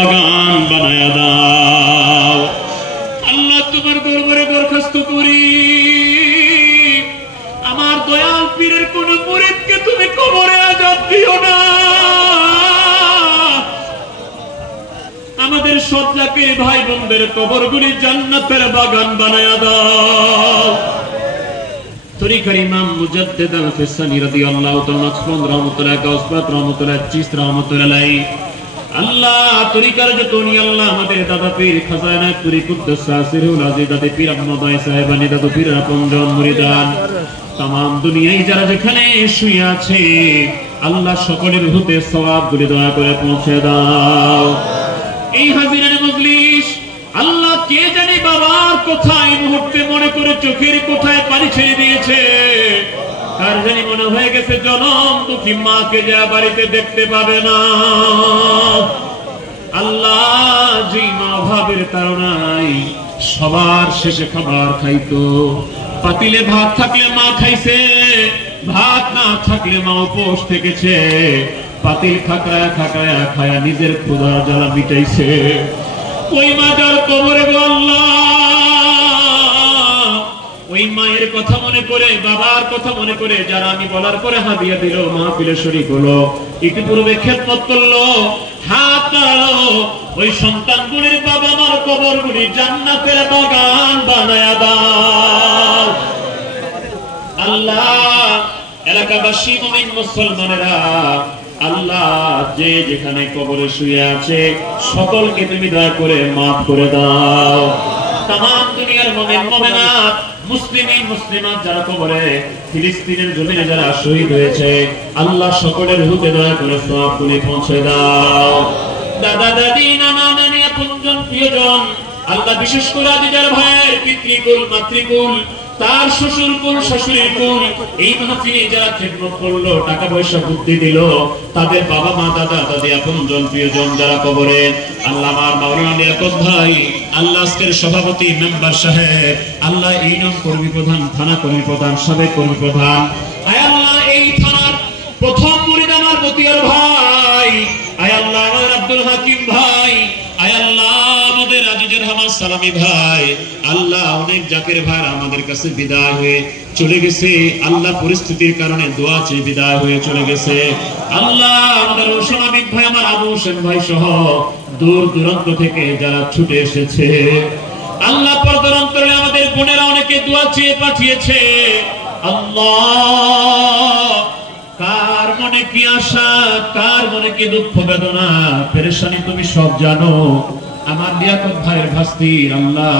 বাগান বানায়া দাও। আল্লাহ তোমার দরবারে দরখাস্ত করি, আমার দয়াল পীরের কোন মুরিদকে তুমি কবরে আযাব দিও না। আমাদের সজ্জাকে ভাই বোনদের কবরগুলি জান্নাতের বাগান বানায়া দাও। তরিকার ইমাম মুজাদ্দিদ আল-ফিসানি রাদিয়াল্লাহু তাআলা মাসফুন রাহমাতুল্লাহ গাউসবাত রাহমাতুল্লাহ চিশতি রাহমাতুল্লাহ আলাইহি আল্লাহ তরিকার যত নিয়ে আল্লাহ আমাদের দাদা পীর খাজানা পুরি কুদ্দুস সাসিরুল আজিজ দাদা পীর আহমদ সাহেবানী দাদা পীর আপনজন মুরিদান तमाम দুনিয়ায় যারা যেখানে শুয়ে আছে আল্লাহ সকলের রুহতে সওয়াবগুলি দয়া করে পৌঁছে দাও। এই হাজিরানে মজলিস আল্লাহ কে জানে বাবার কোথায় মুহূর্তে মনে করে চোখের কোঠায় পানি ছেড়ে দিয়েছে, কার জানি মনে হয়ে গেছে জনম দুঃখী মাকে যা বাড়িতে দেখতে পাবে না। আল্লাহ যে মা ভাবের তাড়নায় সবার শেষে খাবার খাইতো, পাতিলে ভাত থাকলে মা খাইছে, ভাত না থাকলে মা উপোস থেকেছে, পাতিল খাকড়ায় খাকড়ায় খায়া নিজের ক্ষুধা জ্বালা মিটাইছে। ওই মা যার কবরে গো আল্লাহ, ওই মায়ের কথা মনে করে বাবার কথা মনে করে যারা আমি বলার পরে হাদিয়া দিল, মাহফিলে শরীক হলো, ইতিপূর্বে খেদমত করলো, হাত নাড়ালো, ওই সন্তানগুলির বাবা মার কবরগুলি জান্নাতের বাগান বানায়া দাও। আল্লাহ এলাকাবাসী মুমিন মুসলমানেরা আল্লাহ যে যেখানে কবরে শুয়ে আছে সকলকে তুমি দয়া করে মাফ করে দাও। तमाम দুনিয়ার মুমিন মুমিনাত মুসলিমিন মুসলিমাত যারা কবরে ফিলিস্তিনের জমিনে যারা শহীদ হয়েছে আল্লাহ সকলের রূহে দয়া করে সওয়াবগুলি পৌঁছে দাও। দাদা দাদি নানা নানি আপনজন প্রিয়জন আল্লাহ বিশেষ করে আদিজার ভাইয়ের পিতৃকুল মাতৃকুল তার শ্বশুর কুল শাশুড়ির কুল এই মাহফিলে যারা খেদমত করলো টাকা পয়সা বুদ্ধি দিল তাদের বাবা মা দাদা দাদি আপনজন প্রিয়জন যারা কবরে আল্লাহ আমার মাওলানা লিয়াকত ভাই আল্লাহ আজকের সভাপতি মেম্বার সাহেব আল্লাহ ইউনিয়ন কর্মী প্রধান থানা কর্মী প্রধান সাবেক কর্মী প্রধান আয় আল্লাহ এই থানার প্রথম মুরিদ আমার মতিয়ার ভাই আয় আল্লাহ আমার আব্দুল হাকিম ভাই আয় আল্লাহ আমাদের আজিজুর রহমান সালামি ভাই আল্লাহ অনেক জাকির ভাই আমাদের কাছে বিদায় হয়ে চলে গেছে আল্লাহ পরিস্থিতির কারণে দোয়া চেয়ে বিদায় হয়ে চলে গেছে আল্লাহ আমাদের ওসমানিক ভাই আমার আবু হোসেন ভাই সহ দূর দূরান্ত থেকে যারা ছুটে এসেছে আল্লাহ পরদরান্তরে আমাদের বোনেরা অনেকে দোয়া চেয়ে পাঠিয়েছে আল্লাহ কার মনে কি আশা কার মনে কি দুঃখ বেদনা পেরেশানি তুমি সব জানো আমার লিয়াকত ভাইয়ের ভাস্তি আল্লাহ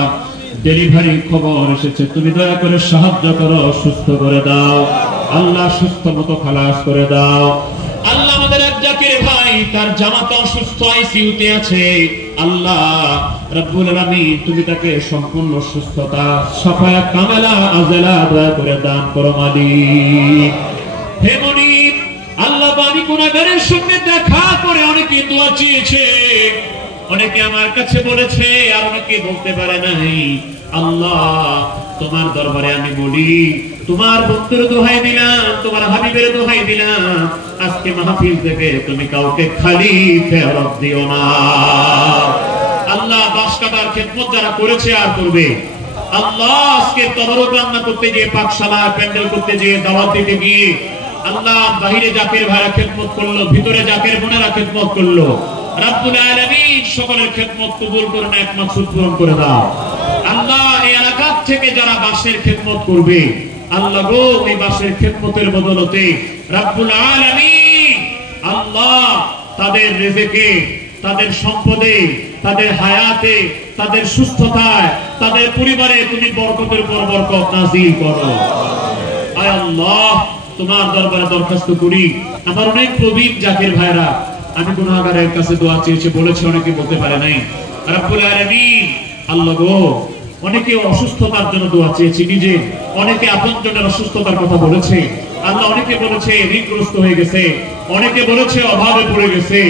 ডেলিভারি খবর এসেছে তুমি দয়া করে সাহায্য করো সুস্থ করে দাও আল্লাহ সুস্থ মতো খালাস করে দাও আল্লাহ আমাদের এক জাকির ভাই তার জামাতা অসুস্থ আইসিইউতে আছে আল্লাহ রব্বুল আলামিন তুমি তাকে সম্পূর্ণ সুস্থতা সাফায়া কামেলা আজলা দয়া করে দান করো মালিক হে মনিব আল্লাহ বাণী গুনাহগারের সঙ্গে দেখা করে অনেকে দোয়া চেয়েছে অনেকে আমার কাছে বলেছে আর অনেকে বলতে পারে নাই আল্লাহ তোমার দরবারে আমি বলি তোমার বন্ধুর দোহাই দিলাম তোমার হাবিবের দোহাই দিলাম আজকে মাহফিল থেকে তুমি কাউকে খালি ফেরত দিও না আল্লাহ বাস কাটার খেদমত যারা করেছে আর করবে আল্লাহ আজকে তবরক রান্না করতে গিয়ে পাকশালা প্যান্ডেল করতে গিয়ে দাওয়াত দিতে গিয়ে আল্লাহ বাহিরে জাকির ভাইরা খেদমত করলো ভিতরে জাকির বোনেরা খেদমত করলো রব্বুল আলামিন সকলের খেদমত কবুল করুন এক মাকসুদ পূরণ করে দাও আল্লাহ এই এলাকা থেকে যারা বাসের খেদমত করবে আল্লাহ গো এই বাসের খেদমতের বদলতে রব্বুল আলামিন আল্লাহ তাদের রিজিকে তাদের সম্পদে তাদের হায়াতে তাদের সুস্থতায় তাদের পরিবারে তুমি বরকতের পর বরকত নাযিল করো আয় আল্লাহ তোমার দরবারে দরখাস্ত করি আমার অনেক প্রবীণ জাকির ভাইরা আমি গুনাহগারের কাছে দোয়া চেয়েছি বলেছে অনেকে বলতে পারে নাই রব্বুল আলামিন আল্লাহ গো অনেকে অসুস্থতার জন্য দোয়া চেয়েছি নিজে অনেকে আপনজনের অসুস্থতার কথা বলেছে আল্লাহ অনেকে বলেছে ঋণগ্রস্ত হয়ে গেছে অনেকে বলেছে অভাবে পড়ে গেছে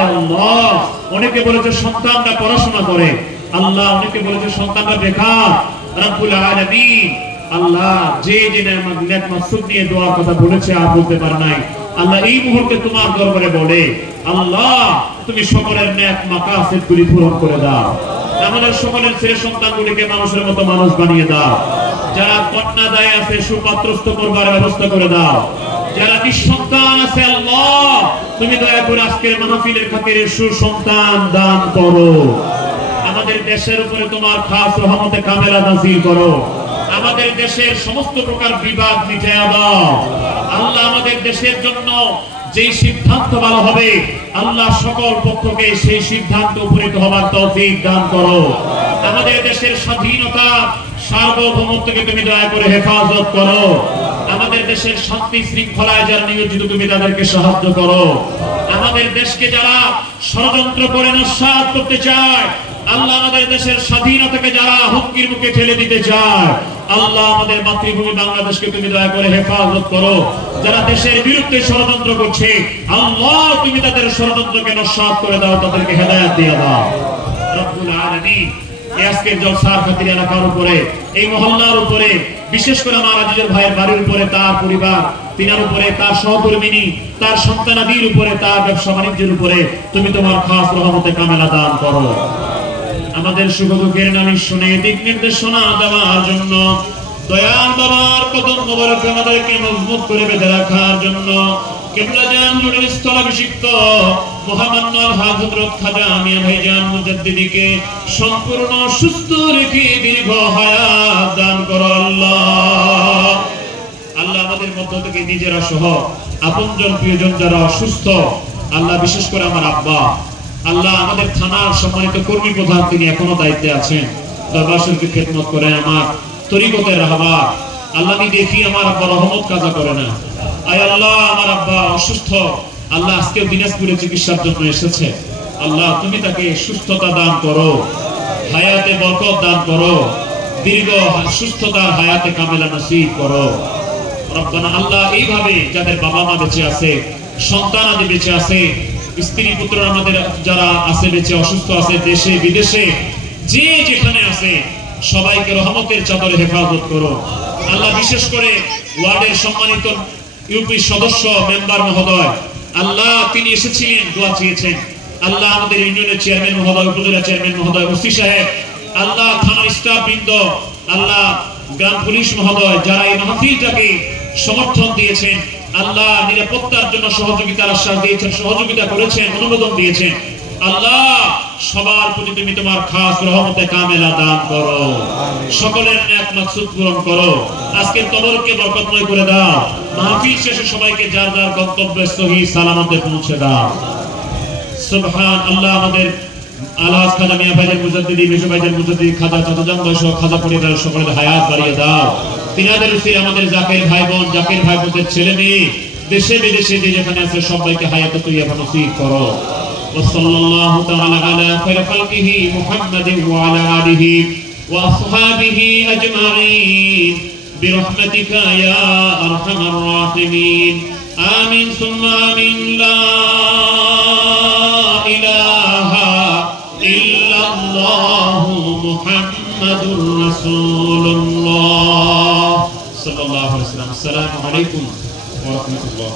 আল্লাহ অনেকে বলেছে সন্তানরা পড়াশোনা করে আল্লাহ অনেকে বলেছে সন্তানরা বেকার রব্বুল আলামিন আল্লাহ যে যে নেক মাকসুদ নিয়ে দোয়ার কথা বলেছে আর বলতে পারে নাই আল্লাহ এই মুহূর্তে তোমার দরবারে বলে আল্লাহ তুমি সকলের নেক মাকাসিদগুলি পূরণ করে দাও। আমাদের সকলের ছেলে সন্তানগুলিকে মানুষের মতো মানুষ বানিয়ে দাও। যারা কন্যা দায় আছে সুপাত্রস্থ করবার ব্যবস্থা করে দাও। যারা নিঃসন্তান আছে আল্লাহ তুমি দয়া করে আজকের মাহফিলের খাতিরে সুসন্তান দান করো। আমাদের দেশের উপরে তোমার খাস রহমতে কামেলা নাযিল করো। আমাদের দেশের সমস্ত প্রকার বিবাদ মিটাইয়া দাও আল্লাহ। আমাদের দেশের জন্য যেই সিদ্ধান্ত ভালো হবে আল্লাহ সকল পক্ষকে সেই সিদ্ধান্ত উপনীত হবার তৌফিক দান করো। আমাদের দেশের স্বাধীনতা সার্বভৌমত্বকে তুমি দয়া করে হেফাজত করো। আমাদের দেশের শান্তি শৃঙ্খলায় যারা নিয়োজিত তুমি তাদেরকে সাহায্য করো। আমাদের দেশকে যারা ষড়যন্ত্র করে নস্যাৎ করতে চায় আল্লাহ, আমাদের দেশের স্বাধীনতাকে যারা হুমকির মুখে ঠেলে দিতে চায় আল্লাহ, আমাদের মাতৃভূমি বাংলাদেশকে তুমি দয়া করে হেফাজত করো। যারা দেশের বিরুদ্ধে ষড়যন্ত্র করছে আল্লাহ তুমি তাদের ষড়যন্ত্রকে নস্যাৎ করে দাও, তাদেরকে হেদায়েত দিয়ে দাও রব্বুল আলামিন। আজকের জলসার খাতির এলাকার উপরে, এই মহল্লার উপরে, বিশেষ করে আমার আজিজের ভাইয়ের বাড়ির উপরে, তার পরিবার, তিনার উপরে, তার সহকর্মিনী, তার সন্তানাদির উপরে, তার ব্যবসা বাণিজ্যের উপরে তুমি তোমার খাস রহমতে কামেলা দান করো। আমাদের সুখ দুঃখের নামে শুনে দিক নির্দেশনা দেওয়ার জন্য, দয়াল বাবার কদম মোবারকে আমাদেরকে মজবুত করে বেঁধে রাখার জন্য, কিবলা জান নুরের স্থলাভিষিক্ত মহামান্য আলহাজ হযরত খাজা মিয়া ভাইজান মুজাদ্দিদীকে সম্পূর্ণ সুস্থ রেখে দীর্ঘ হায়াত দান করো আল্লাহ। আল্লাহ আমাদের মধ্য থেকে নিজেরা সহ আপনজন প্রিয়জন যারা অসুস্থ আল্লাহ, বিশেষ করে আমার আব্বা আল্লাহ, আমাদের থানার সম্মানিত কর্মী প্রধান, তিনি এখনো দায়িত্বে আছেন, দরবার শরীফে খেদমত করেন, আমার তরিকতের রাহবার আল্লাহ, আমি দেখি আমার আব্বা রহমত কাজা করে না। আয় আল্লাহ, আমার আব্বা অসুস্থ আল্লাহ, আজকে দিনাজপুরে চিকিৎসার জন্য এসেছে আল্লাহ, তুমি তাকে সুস্থতা দান করো, হায়াতে বরকত দান করো, দীর্ঘ সুস্থতার হায়াতে কামেলা নসিব করো রব্বানা। আল্লাহ, এইভাবে যাদের বাবা মা বেঁচে আছে, সন্তান আদি বেঁচে আছে, স্ত্রী পুত্র আমাদের যারা আছে বেঁচে, অসুস্থ আছে দেশে বিদেশে, যে যেখানে আছে সবাইকে রহমতের চাদরে হেফাজত করো আল্লাহ। বিশেষ করে ওয়ার্ডের সম্মানিত ইউপি সদস্য মেম্বার মহোদয় আল্লাহ, তিনি এসেছিলেন, দোয়া চেয়েছেন আল্লাহ। আমাদের ইউনিয়নের চেয়ারম্যান মহোদয়, উপজেলা চেয়ারম্যান মহোদয়, ওসি সাহেব আল্লাহ, থানার স্টাফ বৃন্দ আল্লাহ, গ্রাম পুলিশ মহোদয়, যারা এই মাহফিলটাকে সমর্থন দিয়েছেন আল্লাহ, নিরাপত্তার জন্য সহযোগিতার আশ্বাস দিয়েছেন, সহযোগিতা করেছেন, অনুমোদন দিয়েছেন আল্লাহ, সবার প্রতি তুমি তোমার খাস রহমতে কামেলা দান করো, সকলের নেক মাকসুদ পূরণ করো। আজকের কবরকে বরকতময় করে দাও। মাহফিল শেষে সবাইকে যার যার গন্তব্যে সহি সালামতে পৌঁছে দাও। সুবহান আল্লাহ। আমাদের আলহাজ খাজা মিয়া ভাইজান মুজাদ্দিদী, মেজো ভাইজান মুজাদ্দিদী, খাজা চট্টগ্রাম বয়স, খাজা পরিবারের সকলের হায়াত বাড়িয়ে দাও। তিনাদের উসিলায় আমাদের জাকির ভাই বোন, জাকির ভাই বোনদের ছেলে মেয়ে দেশে বিদেশে যে যেখানে আছে সবাইকে হায়াত তৈয়বা নসিব করো। وصلى الله تعالى على خير خلقه محمد وعلى آله وأصحابه أجمعين برحمتك يا أرحم الراحمين آمين ثم آمين لا إله إلا الله محمد رسول الله صلى الله عليه وسلم. السلام عليكم ورحمة الله.